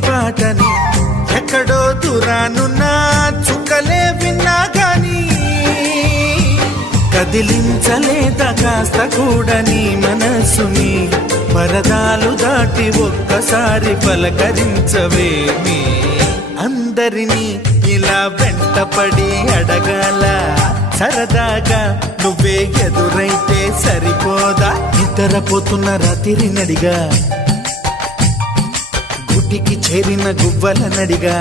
పాటని ఎక్కడో దూరానున్నా చుక్కలే విన్నా గాని కదిలించలేద కాస్త కూడా నీ మనసుని పరదాలు దాటి ఒక్కసారి పలకరించవేమి అందరినీ ఇలా వెంటపడి అడగాల సరదాగా నువ్వే ఎదురైతే సరిపోదా నిద్రపోతున్న రాత్రి నడిగా గుటికి చేరిన గువ్వల నడిగా